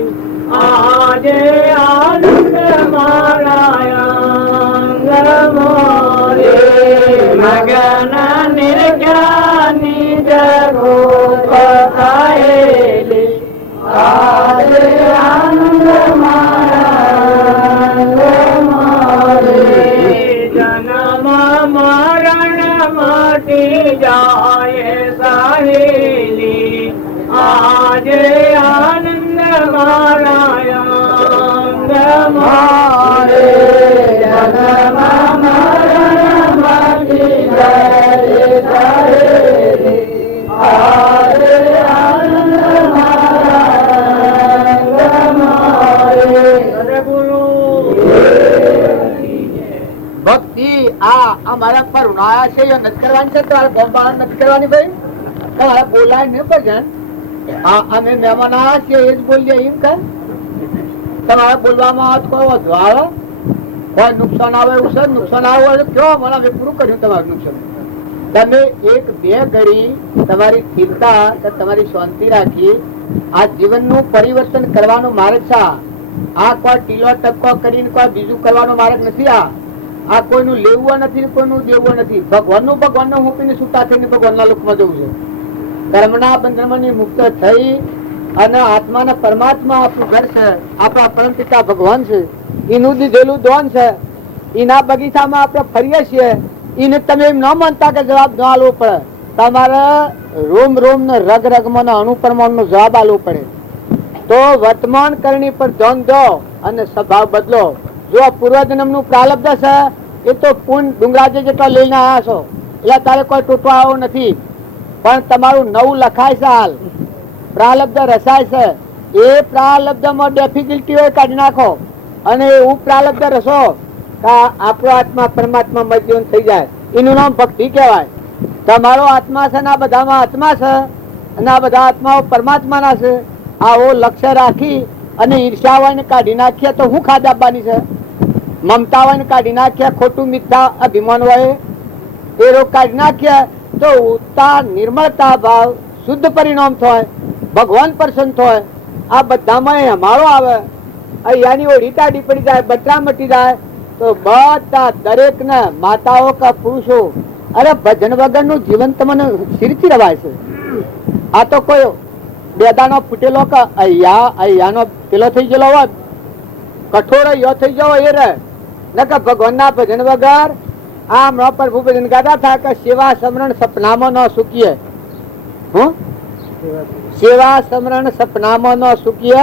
આજે આનંદ મારા અંગ મોરે. મગન નિર્જાની જરૂપ સાહેલી આજે આનંદ મારા અંગ મોરે. જન્મ મરણ મટી જાય સાહેલી આજે આનંદ મારા અંગ મોરે. જન્મ મરણ મટી જાય સાહેલી આજે આનંદ મારા અંગ મોરે. ભક્તિ આ અમારા પર ઉનાળા છે એ નથી કરવાની છે, તમારે બોમ્બાળ નથી કરવાની ભાઈ. તમારે બોલાય ને ભજન અમે મહેમાન આવ્યા છીએ એ જ બોલીએ એમ કે તમારે બોલવામાં આવે કોઈ વધુ આવે, કોઈ નુકસાન આવે એવું છે. નુકસાન આવે કયો મને અમે પૂરું કર્યું તમારું નુકસાન. તમે એક બે ઘડી તમારી સ્થિરતા તમારી શાંતિ રાખી આ જીવનનું પરિવર્તન કરવાનો માર્ગ છે. આ કોઈ ટીલો ટપકો કરીને કોઈ બીજું કરવાનો માર્ગ નથી. આ કોઈનું લેવું નથી, કોઈનું દેવું નથી. ભગવાનનું ભગવાનનું મૂકીને છૂટા થઈને ભગવાનના લોકમાં જવું છે. કર્મના બંધનમાંથી મુક્ત થઈ અને આત્માના પરમાત્મા આપણું ઘર છે, આપણા પરમ પિતા ભગવાન છે, એનું દીધેલું દોન છે. એના બગીચામાં આપણે ફરીએ છીએ. એને તમે એમ ન માનતા કે જવાબ ન આલવો પડે. તમારે રોમ રોમ ને રગ રગમાં અણુ પરમાણુ નો જવાબ આલવો પડે. તો વર્તમાન કરણી પર ધ્યાન દો અને સ્વભાવ બદલો. જો પૂર્વજન્મ નું પ્રાલબ્ધ છે એ તો પૂર્ણ ડુંગરાજે જેટલા લઈને આવ્યા છો એટલે તારે કોઈ તૂટવા આવો નથી. પણ તમારું નવું લખાય છે, હાલ પ્રાલબ્ધ રસાય છે. એ પ્રાલબ્ધ માં ડેફિકલ્ટી હોય કાઢી નાખો અને એવું પ્રાલબ્ધ રસો આપણો આત્મા પરમાત્મા મજીવન થઈ જાય. એનું નામ ભક્તિ કહેવાય. તમારો આત્મા છે ને આ બધામાં આત્મા છે અને આ બધા આત્માઓ પરમાત્માના છે. આવો લક્ષ્ય રાખી અને ઈર્ષ્યા હોય ને કાઢી નાખીએ તો હું ખાદ આપવાની છે? મમતા હોય ને કાઢી નાખીએ, ખોટું મિથ્યા અભિમાન હોય એ રોગ કાઢી નાખીએ તો ઉત્તા નિર્મળતા ભાવ શુદ્ધ પરિણામ થાય, ભગવાન પ્રસન્ન થાય. આ બધામાં અમારો આવે, અહીંયાની ઓળી ટાઢી પડી જાય, બટરા મટી જાય તો બધા દરેક ને માતાઓ કે પુરુષો, અરે ભજન વગર નું જીવન તમને શીરથી રવાય છે. આ તો કોઈ બેદાનો ફૂટેલો કે અહીંયાનો પેલો થઈ ગયેલો હોત, કઠોર યો થઈ ગયો એ રહે ને કે ભગવાન ના ભજન વગર આમ પ્રભુ ભજન ગાતા થાય કે સેવા સમરણ સપનામાં ન સુકીએ. સેવા સમરણ સપનામાં ન સુકીએ,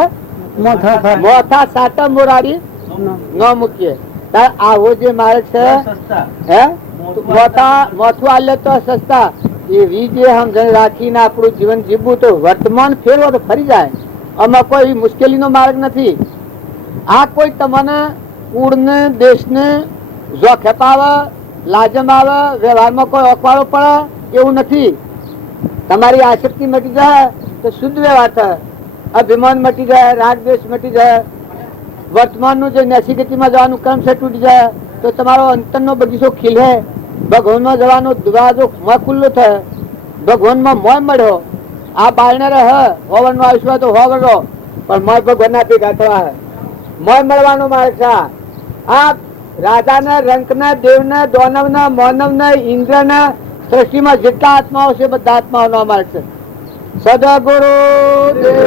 મોથા સાટા મોરારી ન મૂકીએ. આવો જે માર્ગ છે હે મોથું આલે તો સસ્તા એવી જે સમજણ રાખીને આપણું જીવન જીવવું તો વર્તમાન ફેરવો તો ફરી જાય. આમાં કોઈ મુશ્કેલીનો માર્ગ નથી. આ કોઈ તમને કુળને દેશને જોખેપ આવે, લાજમ આવે, વ્યવહારમાં કોઈ અખવાડો પડે એવું નથી. તમારી આસક્તિ મટી જાય તો શુદ્ધ વ્યવહાર થાય, અભિમાન મટી જાય, રાગ દ્વેષ મટી જાય, વર્તમાનનું જે નૈસિકતામાં જવાનું ક્રમ છે તૂટી જાય તો તમારો અંતરનો બગીચો ખીલે, ભગવાનમાં જવાનો દરવાજો ખુલ્લો થાય, ભગવાનમાં મોય મળ્યો. આ બાળને રહે હોવાનું આયુષ્ય તો હોવડો પણ મોય ભગવાનના ભેગા થવા મોય મળવાનો માર્ગ છે. આ રાજાને, રંકને, દેવને, દોનવને, મોનવને, ઇન્દ્રને, સૃષ્ટિમાં જેટલા આત્માઓ છે બધા આત્માઓનો માર્ગ છે. સદગુરુ દેવ